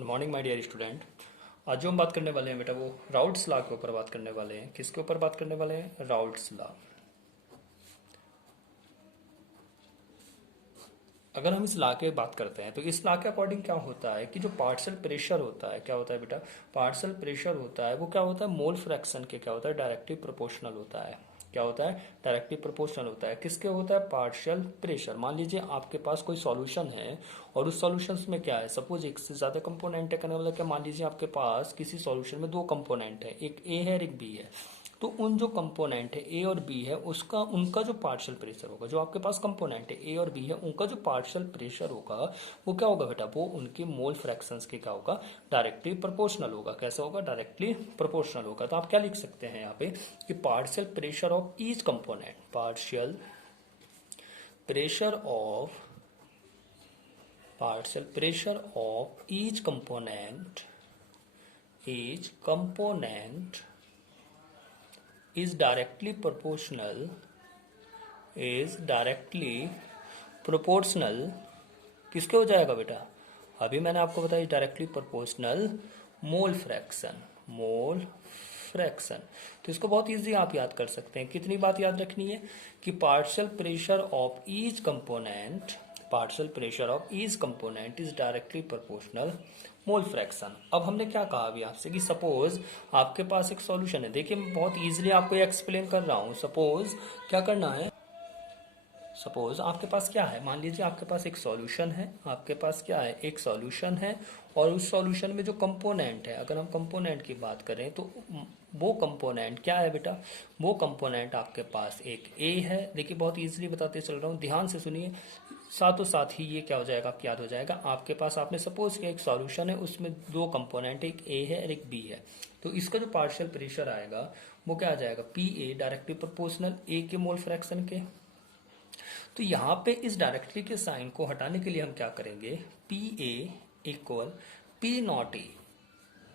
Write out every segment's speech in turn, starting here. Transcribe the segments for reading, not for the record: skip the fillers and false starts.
Good morning my dear student. आज जो हम बात करने वाले हैं बेटा वो राउट्स लॉ के ऊपर बात करने वाले हैं। किसके ऊपर बात करने वाले हैं? Routes law. अगर हम इस लॉ की बात करते हैं तो इस लॉ के अकॉर्डिंग क्या होता है कि जो पार्शियल प्रेशर होता है, क्या होता है बेटा? पार्शियल प्रेशर होता है वो क्या होता है? मोल फ्रैक्शन के क्या होता है? डायरेक्टली प्रोपोर्शनल होता है। क्या होता है? डायरेक्टली प्रोपोर्शनल होता है। किसके होता है? Partial pressure. मान लीजिए आपके पास कोई सॉल्यूशन है और उस सॉल्यूशन में क्या है, सपोज एक से ज्यादा कंपोनेंट है। कहने वाला क्या, मान लीजिए आपके पास किसी सॉल्यूशन में दो कंपोनेंट है, एक ए है और एक बी है। तो उन जो कंपोनेंट है ए और बी है उसका उनका जो पार्शियल प्रेशर होगा, जो आपके पास कंपोनेंट है ए और बी है उनका जो पार्शियल प्रेशर होगा वो क्या होगा बेटा? वो उनके मोल फ्रैक्शंस के क्या होगा? डायरेक्टली प्रोपोर्शनल होगा। कैसा होगा? डायरेक्टली प्रोपोर्शनल होगा। तो आप क्या लिख सकते हैं यहाँ पे कि partial pressure of each component, partial pressure of each component is directly proportional किसके हो जाएगा बेटा? अभी मैंने आपको बताया डायरेक्टली प्रोपोर्शनल मोल फ्रैक्शन। तो इसको बहुत इजी आप याद कर सकते हैं। कितनी बात याद रखनी है कि partial pressure of each component is directly proportional mole fraction. अब हमने क्या कहा अभी आपसे कि सपोज आपके पास एक सॉल्यूशन है। देखिए मैं बहुत इजीली आपको एक्सप्लेन कर रहा हूं। सपोज क्या करना है, सपोज आपके पास क्या है, मान लीजिए आपके पास एक सॉल्यूशन है। आपके पास क्या है? एक सॉल्यूशन है और उस सॉल्यूशन में जो कंपोनेंट है, अगर हम कंपोनेंट की बात करें तो वो कंपोनेंट क्या है बेटा? वो कंपोनेंट आपके पास एक ए है। देखिए बहुत इजीली बताते चल रहा हूँ, ध्यान से सुनिए। साथों साथ ही ये क्या हो जाएगा, आपको याद हो जाएगा। आपके पास आपने सपोज किया एक सॉल्यूशन है, उसमें दो कंपोनेंट, एक ए है और एक बी है। तो इसका जो पार्शियल प्रेशर आएगा वो क्या आ जाएगा? पी ए डायरेक्टली प्रोपोर्शनल ए के मोल फ्रैक्शन के। तो यहाँ पे इस डायरेक्टली के साइन को हटाने के लिए हम क्या करेंगे? P A equal P naught A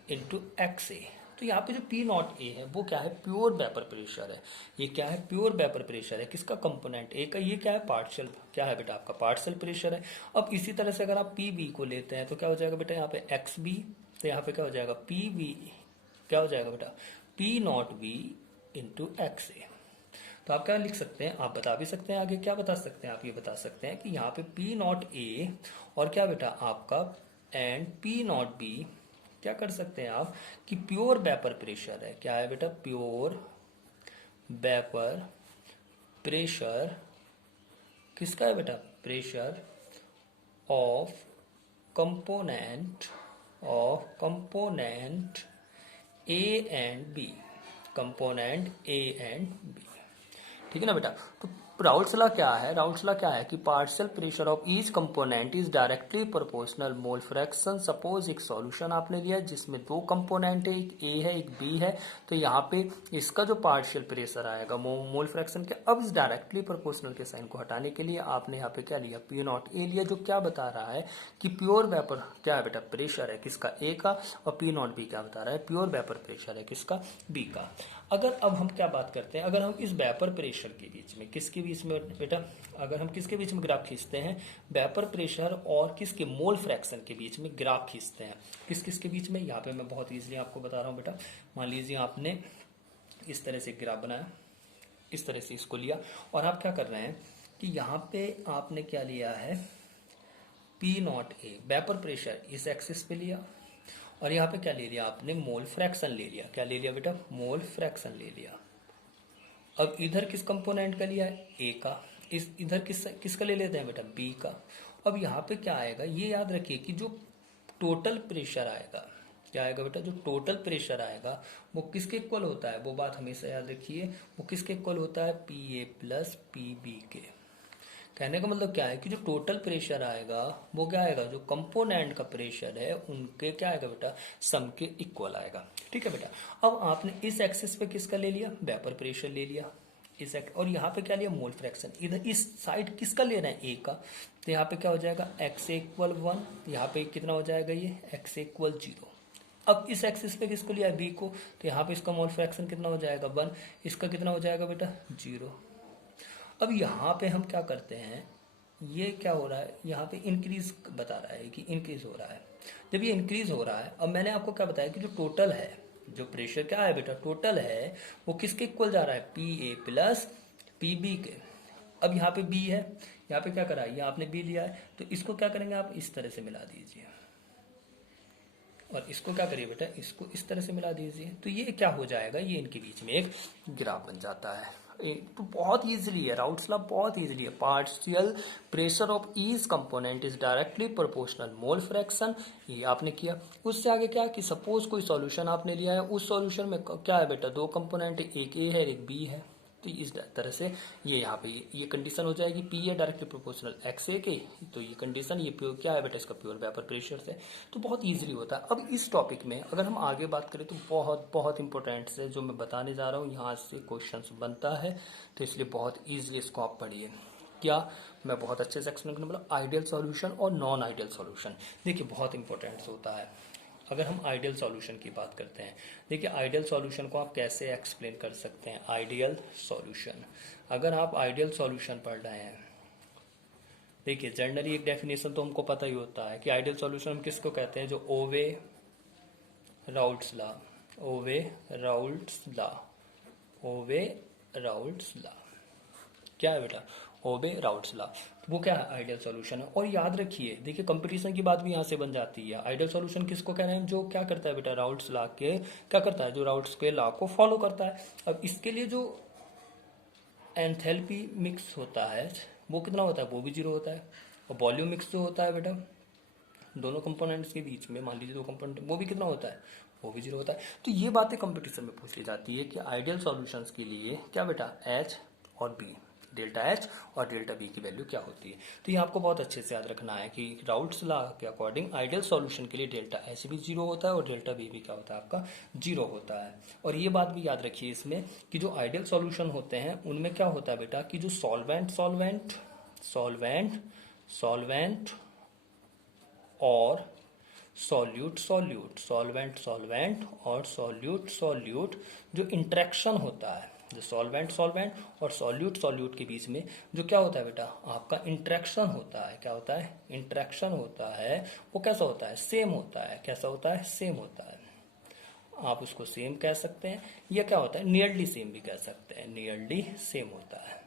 into X A. तो यहाँ पे जो पी नॉट ए है वो क्या है? प्योर वेपर प्रेशर है। ये क्या है? प्योर वेपर प्रेशर है। किसका? कंपोनेंट ए का। ये क्या है? पार्शियल, क्या है बेटा? आपका पार्शियल प्रेशर है। अब इसी तरह से अगर आप पी बी को लेते हैं तो क्या हो जाएगा बेटा? यहाँ पे एक्स बी, तो यहाँ पे क्या हो जाएगा? पी बी क्या हो जाएगा बेटा? P naught B into X A. तो आप क्या लिख सकते हैं? आप बता भी सकते हैं आगे। क्या बता सकते हैं आप? ये बता सकते हैं कि यहाँ पे पी नॉट ए और क्या बेटा आपका एंड पी नॉट बी, क्या कर सकते हैं आप कि प्योर वेपर प्रेशर है। क्या है बेटा? प्योर वेपर प्रेशर किसका है बेटा? Pressure of component A and B, component A and B. ठीक है ना बेटा? तो राउल्ट्स लॉ क्या है? राउल्ट्स लॉ क्या है कि partial pressure of each component is directly proportional mole fraction. Suppose एक सॉल्यूशन आपने लिया जिसमें दो कंपोनेंट है, एक ए है एक बी है। तो यहाँ पे इसका जो पार्शियल प्रेशर आएगा मोल फ्रैक्शन के, अब इस डायरेक्टली प्रोपोर्शनल के साइन को हटाने के लिए आपने यहाँ पे क्या लिया? पी नॉट ए लिया, जो क्या बता रहा है कि प्योर वेपर क्या है बेटा? प्रेशर है किसका? ए का। और पी नॉट बी क्या बता रहा है? प्योर वेपर प्रेशर है किसका? बी का। अगर अब हम क्या बात करते हैं, अगर हम इस वेपर प्रेशर के बीच में, किसके बीच में बेटा? अगर हम किसके बीच में ग्राफ खींचते हैं? वेपर प्रेशर और किसके? मोल फ्रैक्शन के बीच में ग्राफ खींचते हैं। किस किस के बीच में? यहाँ पे मैं बहुत इजीली आपको बता रहा हूँ बेटा। मान लीजिए आपने इस तरह से ग्राफ बनाया, इस तरह से इसको लिया और आप क्या कर रहे हैं कि यहाँ पे आपने क्या लिया है? पी नॉट ए वेपर प्रेशर इस एक्सिस पे लिया और यहाँ पे क्या ले लिया आपने? मोल फ्रैक्शन ले लिया। क्या ले लिया बेटा? मोल फ्रैक्शन ले लिया। अब इधर किस कंपोनेंट का लिया है? ए का। इस इधर किसका ले लेते हैं बेटा? बी का। अब यहाँ पे क्या आएगा? ये याद रखिए कि जो टोटल प्रेशर आएगा, क्या आएगा बेटा? जो टोटल प्रेशर आएगा वो किसके इक्वल होता है? वो बात हमेशा याद रखिए, वो किसके इक्वल होता है? P A plus P B के। कहने का मतलब क्या है कि जो टोटल प्रेशर आएगा वो क्या आएगा? जो कंपोनेंट का प्रेशर है उनके क्या आएगा बेटा? सम के इक्वल आएगा। ठीक है बेटा? अब आपने इस एक्सिस पे किसका ले लिया? वेपर प्रेशर ले लिया इस और यहाँ पे क्या लिया? Mole fraction. इधर इस साइड किसका ले रहे हैं? ए का। तो यहाँ पे क्या हो जाएगा? X equal 1। यहाँ पे कितना हो जाएगा? ये एक्स इक्वल 0। अब इस एक्सिस पे किसको लिया? बी को। तो यहाँ पे इसका मोल फ्रैक्शन कितना हो जाएगा? 1। इसका कितना हो जाएगा बेटा? 0। अब यहाँ पे हम क्या करते हैं? ये क्या हो रहा है? यहाँ पे इंक्रीज बता रहा है कि इंक्रीज हो रहा है। जब ये इंक्रीज हो रहा है, अब मैंने आपको क्या बताया कि जो टोटल है, जो प्रेशर क्या है बेटा, टोटल है, वो किसके इक्वल जा रहा है, P A plus P B के। अब यहाँ पे बी है, यहाँ पे क्या करा है, ये आपने बी लिया है, तो इसको क्या करेंगे आप, इस तरह से मिला दीजिए, और इसको क्या करिए बेटा, इसको इस तरह से मिला दीजिए, तो ये क्या हो जाएगा, ये इनके बीच में एक ग्राफ बन जाता है। तो बहुत इजीली है, राउट्स लॉ बहुत इजीली है। Partial pressure of each component is directly proportional mole fraction, ये आपने किया। उससे आगे क्या कि सपोज कोई सॉल्यूशन आपने लिया है, उस सॉल्यूशन में क्या है बेटा, दो कंपोनेंट, एक ए है एक बी है, तो इस तरह से ये यहाँ पे ये कंडीशन हो जाएगी, पी है डायरेक्टली प्रोपोर्शनल एक्स ए के, तो ये कंडीशन, ये प्योर क्या है बेटा, इसका प्योर वेपर प्रेशर से, तो बहुत इजीली होता है। अब इस टॉपिक में अगर हम आगे बात करें तो बहुत बहुत इंपॉर्टेंट से जो मैं बताने जा रहा हूँ, यहाँ से क्वेश्चन बनता है, तो इसलिए बहुत ईजिली इसको आप पढ़िए। क्या मैं बहुत अच्छे से एक्सप्लेन करने वाला, आइडियल सॉल्यूशन और नॉन आइडियल सॉल्यूशन, देखिए बहुत इंपॉर्टेंट होता है। अगर हम आइडियल सॉल्यूशन की बात करते हैं, देखिए आइडियल सॉल्यूशन को आप कैसे एक्सप्लेन कर सकते हैं। आइडियल सॉल्यूशन, अगर आप आइडियल सॉल्यूशन पढ़ रहे हैं, देखिए जनरली एक डेफिनेशन तो हमको पता ही होता है कि आइडियल सॉल्यूशन हम किसको कहते हैं, जो obey Raoult's law, obey Raoult's law, obey Raoult's law क्या है बेटा, ओवे राउट्स लॉ, वो क्या है, आइडियल सॉल्यूशन है। और याद रखिए, देखिए कंपटीशन की बात भी यहाँ से बन जाती है। आइडियल सॉल्यूशन किसको कह रहे हैं, जो क्या करता है बेटा, राउट्स लॉ के क्या करता है, जो राउट्स के लॉ को फॉलो करता है। अब इसके लिए जो एंथैल्पी मिक्स होता है वो कितना होता है, वो भी जीरो होता है। और वॉल्यूम मिक्स जो होता है बेटा, दोनों कंपोनेंट्स के बीच में मान लीजिए दो कंपोनेंट, वो भी कितना होता है, वो भी जीरो होता है। तो ये बातें कंपटीशन में पूछ ली जाती है कि आइडियल सॉल्यूशंस के लिए क्या बेटा, एच और बी, डेल्टा एच और डेल्टा बी की वैल्यू क्या होती है। तो ये आपको बहुत अच्छे से याद रखना है कि राउट्स लॉ के अकॉर्डिंग आइडियल सॉल्यूशन के लिए डेल्टा एच भी जीरो होता है और डेल्टा बी भी क्या होता है, आपका जीरो होता है। और ये बात भी याद रखिए इसमें कि जो आइडियल सॉल्यूशन होते हैं उनमें क्या होता है बेटा, कि जो सॉल्वेंट सॉल्वेंट सॉल्वेंट सॉल्वेंट और सॉल्यूट सॉल्यूट, सॉल्वेंट सॉल्वेंट और सॉल्यूट सॉल्यूट, जो इंट्रैक्शन होता है, जो सॉल्वेंट सॉल्वेंट और सॉल्यूट सॉल्यूट के बीच में जो क्या होता है बेटा, आपका इंट्रैक्शन होता है, क्या होता है, इंट्रैक्शन होता है, वो कैसा होता है, सेम होता है। कैसा होता है, सेम होता है। आप उसको सेम कह सकते हैं, या क्या होता है, नियरली सेम भी कह सकते हैं, नियरली सेम होता है।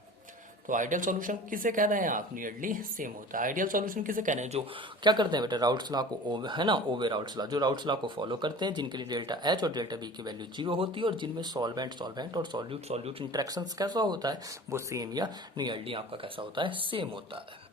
तो आइडियल सॉल्यूशन किसे कह रहे हैं आप, नियरली सेम होता है। आइडियल सॉल्यूशन किसे कह रहे हैं, जो क्या करते हैं बेटा, राउट्स लॉ को ओवे है ना, ओवे राउट्स लॉ, जो राउट्स लॉ को फॉलो करते हैं, जिनके लिए डेल्टा एच और डेल्टा बी की वैल्यू जीरो होती है, और जिनमें सॉल्वेंट सॉल्वेंट और सॉल्यूट सॉल्यूट इंट्रैक्शन कैसा होता है, वो सेम या नियरली आपका कैसा होता है, सेम होता है।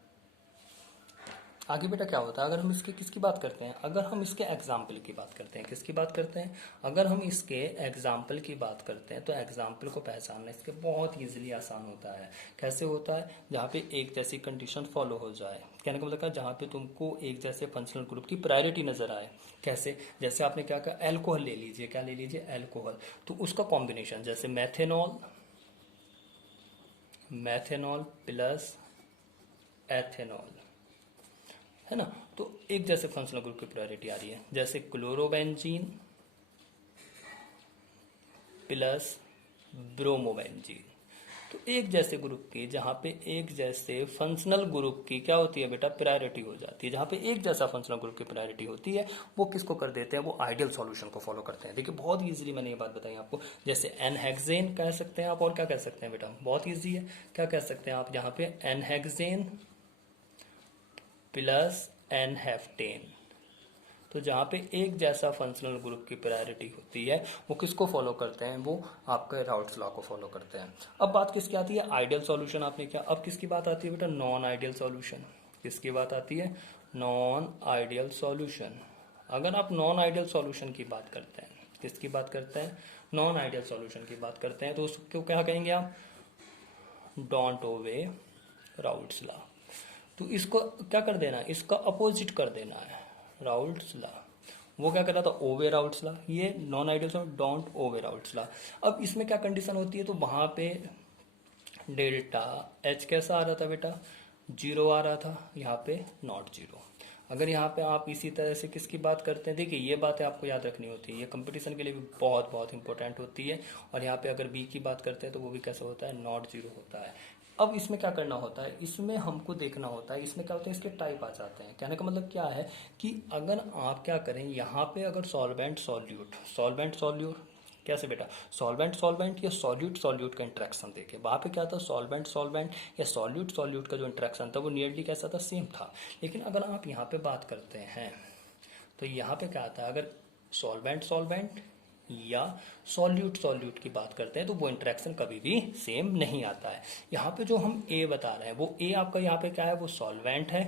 आगे बेटा क्या होता है, अगर हम इसके किसकी बात करते हैं, अगर हम इसके एग्जाम्पल की बात करते हैं, किसकी बात करते हैं, अगर हम इसके एग्जाम्पल की बात करते हैं, तो एग्जाम्पल को पहचानना इसके बहुत इजीली आसान होता है। कैसे होता है, जहाँ पे एक जैसी कंडीशन फॉलो हो जाए, कहने का मतलब है जहाँ पे तुमको एक जैसे फंक्शनल ग्रुप की प्रायोरिटी नजर आए। कैसे, जैसे आपने क्या कहा, एल्कोहल ले लीजिए, क्या ले लीजिए, एल्कोहल, तो उसका कॉम्बिनेशन जैसे मैथेनॉल, मैथेनॉल प्लस एथेनॉल, है ना, तो एक जैसे फंक्शनल ग्रुप की प्रायोरिटी आ रही है। जैसे क्लोरोबेंजीन प्लस ब्रोमोबेंजीन, तो एक जैसे ग्रुप की, जहां पे एक जैसे फंक्शनल ग्रुप की क्या होती है बेटा, प्रायोरिटी हो जाती है। जहां पे एक जैसा फंक्शनल ग्रुप की प्रायोरिटी होती है, वो किसको कर देते हैं, वो आइडियल सॉल्यूशन को फॉलो करते हैं। देखिए बहुत इजीली मैंने ये बात बताई आपको। जैसे एनहेक्सेन कह सकते हैं आप, और क्या कह सकते हैं बेटा, बहुत ईजी है, क्या कह सकते हैं आप, यहाँ पे एनहेक्सेन प्लस एनहेफ्टेन, तो जहाँ पे एक जैसा फंक्शनल ग्रुप की प्रायोरिटी होती है, वो किसको फॉलो करते हैं, वो आपके राउट्स लॉ को फॉलो करते हैं। अब बात किसकी आती है, आइडियल सॉल्यूशन आपने क्या, अब किसकी बात आती है बेटा, नॉन आइडियल सॉल्यूशन। किसकी बात आती है, नॉन आइडियल सॉल्यूशन। अगर आप नॉन आइडियल सॉल्यूशन की बात करते हैं, किसकी बात करते हैं, नॉन आइडियल सॉल्यूशन की बात करते हैं, तो उसको क्या कहेंगे आप, डोंट ओवे राउट्स लॉ। तो इसको क्या कर देना है, इसका अपोजिट कर देना है, राउट्स लॉ। वो क्या कर रहा था, ओवे राउट्स लॉ, ये non ideal solution, don't obey Raoult's law. अब इसमें क्या कंडीशन होती है, तो वहां पे डेल्टा एच कैसा आ रहा था बेटा, जीरो आ रहा था, यहाँ पे नॉट जीरो। अगर यहाँ पे आप इसी तरह से किसकी बात करते हैं, देखिए ये बातें आपको याद रखनी होती है, ये कंपटीशन के लिए भी बहुत बहुत इंपॉर्टेंट होती है। और यहाँ पे अगर बी की बात करते हैं तो वो भी कैसा होता है, नॉट जीरो होता है। अब इसमें क्या करना होता है, इसमें हमको देखना होता है, इसमें क्या होता है, इसके टाइप आ जाते हैं। कहने का मतलब क्या है कि अगर आप क्या करें, यहाँ पे अगर सॉल्वेंट सॉल्यूट, सॉल्वेंट सॉल्यूट कैसे बेटा, सॉल्वेंट सॉल्वेंट या सॉल्यूट सॉल्यूट का इंट्रैक्शन देखे, वहाँ पे क्या था, सॉल्वेंट सॉल्वेंट या सॉल्यूट सॉल्यूट का जो इंट्रैक्शन था वो नियरली कैसा था, सेम था। लेकिन अगर आप यहाँ पे बात करते हैं तो यहाँ पे क्या आता है, अगर सॉल्वेंट सॉल्वेंट या सॉल्यूट सॉल्यूट की बात करते हैं तो वो इंटरेक्शन कभी भी सेम नहीं आता है। यहाँ पे जो हम ए बता रहे हैं वो ए आपका यहाँ पे क्या है, वो सॉल्वेंट है।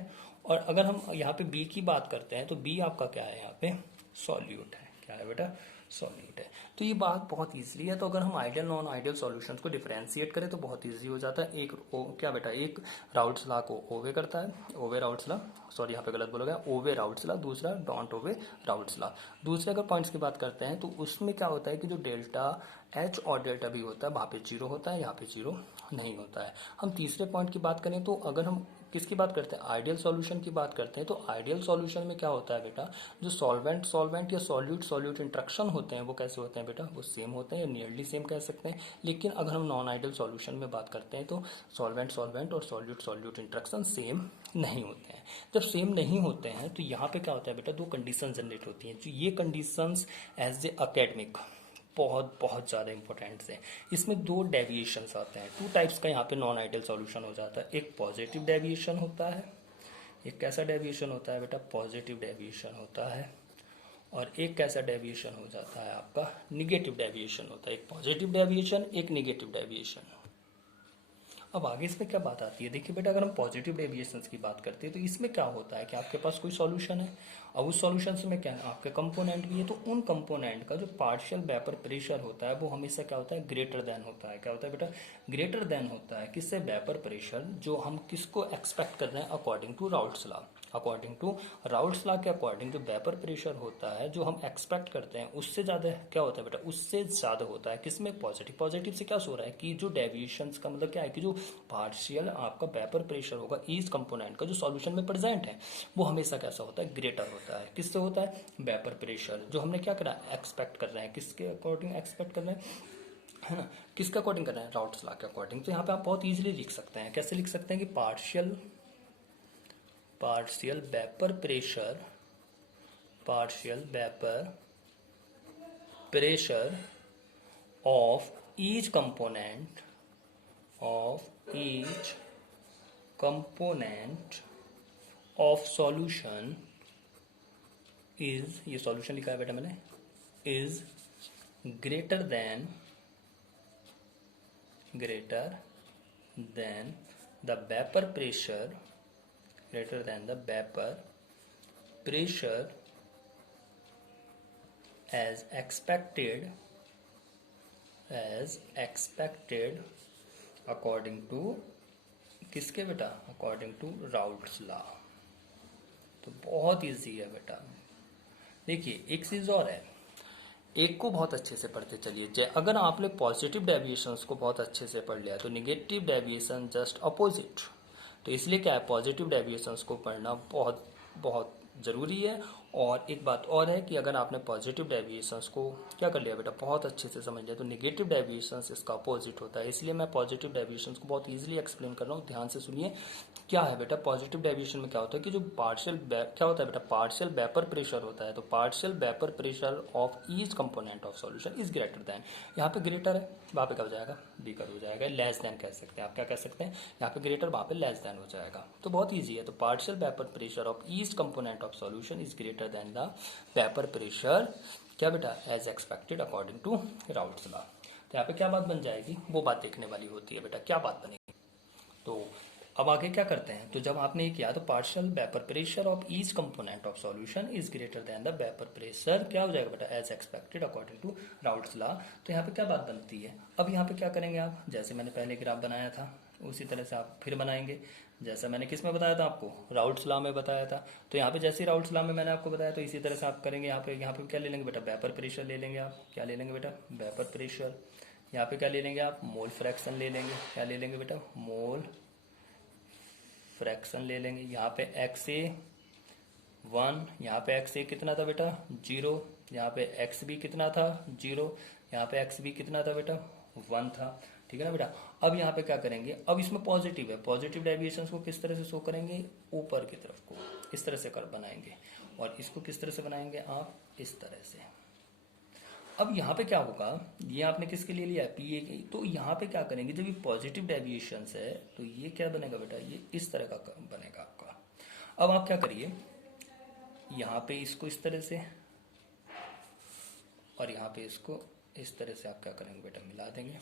और अगर हम यहाँ पे बी की बात करते हैं तो बी आपका क्या है, यहाँ पे सॉल्यूट है। क्या है बेटा, सॉल्यूट है। तो ये बात बहुत ईजिली है। तो अगर हम आइडियल नॉन आइडियल सॉल्यूशंस को डिफरेंशिएट करें तो बहुत ईजी हो जाता है। एक क्या बेटा, एक राउल्ट्स लॉ को ओवे करता है, ओवे राउल्ट्स लॉ, सॉरी यहाँ पे गलत बोला गया, ओवे राउल्ट्स लॉ, दूसरा डोंट ओवे राउल्ट्स लॉ। दूसरे अगर पॉइंट्स की बात करते हैं तो उसमें क्या होता है कि जो डेल्टा एच और डेल्टा बी होता है वहाँ पे जीरो होता है, यहाँ पे जीरो नहीं होता है। हम तीसरे पॉइंट की बात करें तो अगर हम किसकी बात करते हैं, आइडियल सॉल्यूशन की बात करते हैं, तो आइडियल सॉल्यूशन में क्या होता है बेटा, जो सॉल्वेंट सॉल्वेंट या सॉल्यूट सॉल्यूट इंट्रैक्शन होते हैं वो कैसे होते हैं बेटा, वो सेम होते हैं या नियरली सेम कह सकते हैं। लेकिन अगर हम नॉन आइडियल सॉल्यूशन में बात करते हैं तो सॉल्वेंट सॉल्वेंट और सॉल्यूट सॉल्यूट इंट्रैक्शन सेम नहीं होते हैं। जब सेम नहीं होते हैं तो यहाँ पे क्या होता है बेटा, दो कंडीशन जनरेट होती हैं। जो ये कंडीशंस एज ए अकेडमिक बहुत बहुत ज़्यादा इंपॉर्टेंट है। इसमें दो डेविएशंस आते हैं, टू टाइप्स का यहाँ पे नॉन आइडियल सॉल्यूशन हो जाता है। एक पॉजिटिव डेविएशन होता है, एक कैसा डेविएशन होता है बेटा, पॉजिटिव डेविएशन होता है। और एक कैसा डेविएशन हो जाता है आपका, निगेटिव डेविएशन होता है। एक पॉजिटिव डेविएशन, एक निगेटिव डेविएशन। अब आगे इसमें क्या बात आती है, देखिए बेटा, अगर हम पॉजिटिव डेविएशंस की बात करते हैं तो इसमें क्या होता है कि आपके पास कोई सॉल्यूशन है, अब उस सॉल्यूशन में क्या है, आपके कंपोनेंट भी है, तो उन कंपोनेंट का जो पार्शियल वेपर प्रेशर होता है वो हमेशा क्या होता है, ग्रेटर देन होता है। क्या होता है बेटा, ग्रेटर देन होता है। किससे, वेपर प्रेशर, जो हम किसको एक्सपेक्ट कर रहे हैं according to Raoult's law. According to Raoult's law के अकॉर्डिंग जो वेपर प्रेशर होता है जो हम एक्सपेक्ट करते हैं उससे ज़्यादा क्या होता है बेटा, उससे ज़्यादा होता है। किसमें, पॉजिटिव। पॉजिटिव से क्या सो रहा है कि जो डेविएशंस का मतलब क्या है कि जो पार्शियल आपका वेपर प्रेशर होगा ईच कंपोनेंट का जो सॉल्यूशन में प्रेजेंट है वो हमेशा कैसा होता है, ग्रेटर होता है। किससे होता है, वेपर प्रेशर, जो हमने क्या करा, एक्सपेक्ट कर रहे हैं, किसके अकॉर्डिंग एक्सपेक्ट कर रहे हैं, है ना, किसके अकॉर्डिंग कर रहे हैं, राउल्ट्स लॉ के अकॉर्डिंग। तो यहाँ पे आप बहुत इजीली लिख सकते हैं, कैसे लिख सकते हैं कि partial vapour pressure, partial vapour pressure of each component, of each component of solution is, ये solution लिखा है बेटा मैंने, is greater than the vapor pressure, greater than the vapor pressure as expected according to किसके बेटा, according to Raoult's law. तो बहुत easy है बेटा। देखिए एक चीज और है, एक को बहुत अच्छे से पढ़ते चलिए। अगर आपने पॉजिटिव डेविएशंस को बहुत अच्छे से पढ़ लिया तो निगेटिव डेविएशन जस्ट अपोजिट। तो इसलिए क्या है, पॉजिटिव डेविएशंस को पढ़ना बहुत बहुत ज़रूरी है। और एक बात और है कि अगर आपने पॉजिटिव डेविएशंस को क्या कर लिया बेटा, बहुत अच्छे से समझ लिया, तो नेगेटिव डेविएशंस इसका अपोजिट होता है। इसलिए मैं पॉजिटिव डेविएशंस को बहुत इजीली एक्सप्लेन कर रहा हूँ, ध्यान से सुनिए। क्या है बेटा, पॉजिटिव डेविएशन में क्या होता है कि जो क्या होता है बेटा, पार्शियल वेपर प्रेशर होता है। तो partial vapour pressure of each component of solution is greater then, यहाँ पे ग्रेटर है, वहाँ पे क्या हो जाएगा, बीकर हो जाएगा, लेस देन कह सकते हैं आप। क्या कह सकते हैं, यहाँ पे ग्रेटर, वहाँ पे लेस देन हो जाएगा। तो बहुत ईजी है। तो partial vapour pressure of each component of solution is greater than the vapour pressure, क्या बेटा, as expected according to Raoult's law. तो यहाँ पे क्या बात बन जाएगी, वो बात देखने वाली होती है बेटा, क्या बात बनेगी। तो अब आगे क्या करते हैं, तो जब आपने ये किया तो partial vapour pressure of each component of solution is greater than the vapour pressure, क्या हो जाएगा बेटा, as expected according to Raoult's law. तो यहाँ पे क्या बात बनती है, अब यहाँ पे क्या करेंगे आप, जैसे मैंने पहले ग्राफ बनाया था उसी तरह से आप फिर बनाएंगे, जैसा मैंने किस में बताया था आपको, राउल्ट्स लॉ में बताया था। तो यहाँ पे जैसे राउल्ट्स लॉ में मैंने आपको बताया तो इसी तरह से आप करेंगे। यहाँ पे क्या ले लेंगे बेटा, वेपर प्रेशर ले लेंगे आप। क्या ले लेंगे बेटा, वेपर प्रेशर। यहाँ पे क्या ले लेंगे आप, मोल फ्रैक्शन ले लेंगे। क्या ले लेंगे बेटा, मोल फ्रैक्शन ले लेंगे। यहाँ पे एक्स ए 1, यहाँ पे एक्स ए कितना था बेटा, 0, यहाँ पे एक्स बी कितना था, 0, यहाँ पे एक्स बी कितना था बेटा, 1 था। ठीक है ना बेटा। अब यहाँ पे क्या करेंगे, अब इसमें पॉजिटिव है, पॉजिटिव डेविएशंस को किस तरह से शो करेंगे, ऊपर की तरफ को इस तरह से कर बनाएंगे, और इसको किस तरह से बनाएंगे आप, इस तरह से। अब यहाँ पे क्या होगा, ये आपने किसके लिए लिया है, पी ए के, तो यहाँ पे क्या करेंगे, जब ये पॉजिटिव डेविएशंस है तो ये क्या बनेगा बेटा, ये इस तरह का बनेगा आपका। अब आप क्या करिए, यहाँ पे इसको इस तरह से, और यहाँ पे इसको इस तरह से आप क्या करेंगे बेटा, मिला देंगे,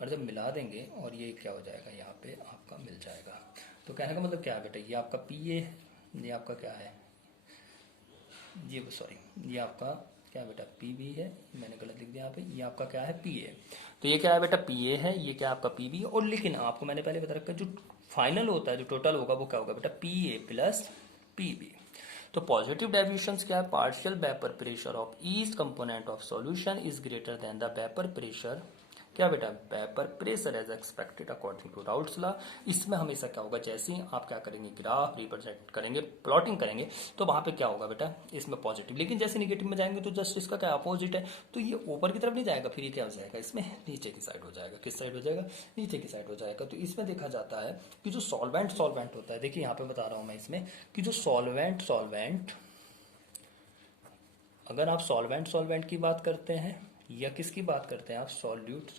और जब मिला देंगे और ये क्या हो जाएगा, यहाँ पे आपका मिल जाएगा। तो कहने का मतलब क्या है बेटा, ये आपका पी ए, ये आपका क्या है, ये सॉरी, ये आपका क्या बेटा पी बी है, मैंने गलत लिख दिया यहाँ पे, ये आपका क्या है पी ए। तो ये क्या है बेटा पी ए है, ये क्या आपका पी बी, और लेकिन आपको मैंने पहले बता रखा है जो फाइनल होता है, जो टोटल होगा वो क्या होगा बेटा, P A plus P B. तो पॉजिटिव डेविएशंस क्या है, partial vapour pressure of each component of solution is greater than the vapour pressure, क्या बेटा, vapour pressure as expected according to Raoult's law. इसमें हमेशा क्या होगा, जैसे ही आप क्या करेंगे, ग्राफ रिप्रेजेंट करेंगे, प्लॉटिंग करेंगे, तो वहां पे क्या होगा बेटा, इसमें पॉजिटिव, लेकिन जैसे निगेटिव में जाएंगे तो जस्ट इसका क्या अपोजिट है, तो ये ऊपर की तरफ नहीं जाएगा, फिर ये क्या हो जाएगा, इसमें नीचे की साइड हो जाएगा, किस साइड हो जाएगा, नीचे की साइड हो जाएगा। तो इसमें देखा जाता है कि जो सॉल्वेंट होता है, देखिए यहाँ पे बता रहा हूं मैं इसमें कि जो सॉल्वेंट अगर आप सॉल्वेंट की बात करते हैं या किसकी बात करते हैं आप, सॉल्यूट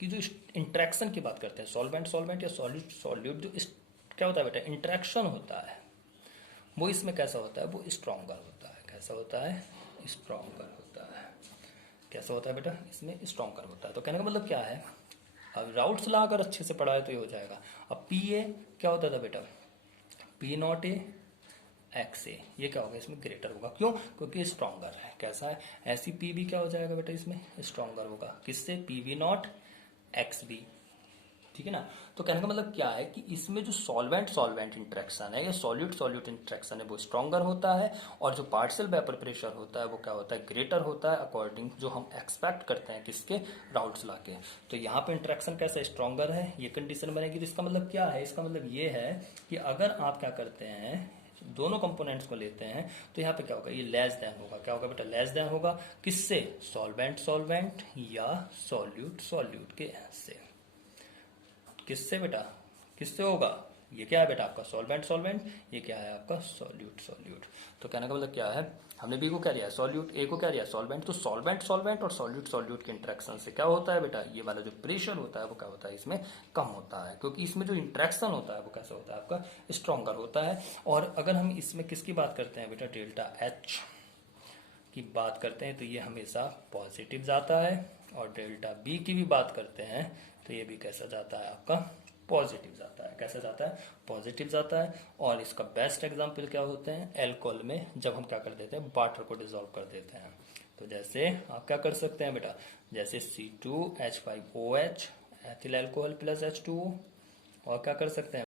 की जो इंट्रैक्शन की बात करते हैं, सॉल्वेंट या सॉल्यूट जो क्या होता है बेटा, इंट्रैक्शन होता है, वो इसमें कैसा होता है, वो स्ट्रॉन्गर होता है। कैसा होता है, स्ट्रॉन्गर होता है। कैसा होता है बेटा, इसमें स्ट्रॉन्गर होता है। तो कहने का मतलब क्या है, अब राउल्ट्स लॉ अगर अच्छे से पढ़ा है तो ये हो जाएगा। अब पी ए क्या होता था बेटा, पी नॉट ए एक्स ए, ये क्या होगा, इसमें ग्रेटर होगा, क्यों, क्योंकि स्ट्रॉन्गर है। कैसा है, ऐसी पी बी क्या हो जाएगा बेटा, इसमें स्ट्रॉन्गर होगा, किससे, P V naught X B, ठीक है ना। तो कहने का मतलब क्या है कि इसमें जो सॉल्वेंट इंट्रैक्शन है या सॉल्यूट इंट्रैक्शन है वो स्ट्रॉन्गर होता है, और जो पार्शियल वेपर प्रेशर होता है वो क्या होता है, ग्रेटर होता है, अकॉर्डिंग जो हम एक्सपेक्ट करते हैं किसके, राउल्ट्स लॉ के। तो यहाँ पे इंट्रैक्शन कैसा, स्ट्रॉन्गर है, ये कंडीशन बनेगी। तो इसका मतलब क्या है, इसका मतलब ये है कि अगर आप क्या करते हैं, दोनों कंपोनेंट्स को लेते हैं, तो यहाँ पे क्या होगा, ये लेस देन होगा, क्या होगा बेटा, लेस देन होगा, किससे, सॉल्वेंट या सॉल्यूट के से, किससे बेटा, किससे होगा, ये क्या है बेटा आपका सॉल्वेंट, ये क्या है आपका सॉल्यूट। तो कहने का मतलब क्या है, हमने बी को क्या लिया, सॉल्यूट, ए को क्या लिया, सॉल्वेंट। तो सॉल्वेंट और सॉल्यूट के इंट्रैक्शन से क्या होता है बेटा, ये वाला जो प्रेशर होता है वो क्या होता है, इसमें कम होता है, क्योंकि इसमें जो इंट्रैक्शन होता है वो कैसा होता है आपका, स्ट्रॉन्गर होता है। और अगर हम इसमें किसकी बात करते हैं बेटा, डेल्टा एच की बात करते हैं तो ये हमेशा पॉजिटिव जाता है, और डेल्टा बी की भी बात करते हैं तो ये भी कैसा जाता है आपका, पॉजिटिव जाता है। कैसा जाता है, पॉजिटिव जाता है। और इसका बेस्ट एग्जांपल क्या होते हैं, एल्कोहल में जब हम क्या कर देते हैं, वाटर को डिजोल्व कर देते हैं। तो जैसे आप क्या कर सकते हैं बेटा, जैसे C2H5OH ethyl alcohol plus H2O, और क्या कर सकते हैं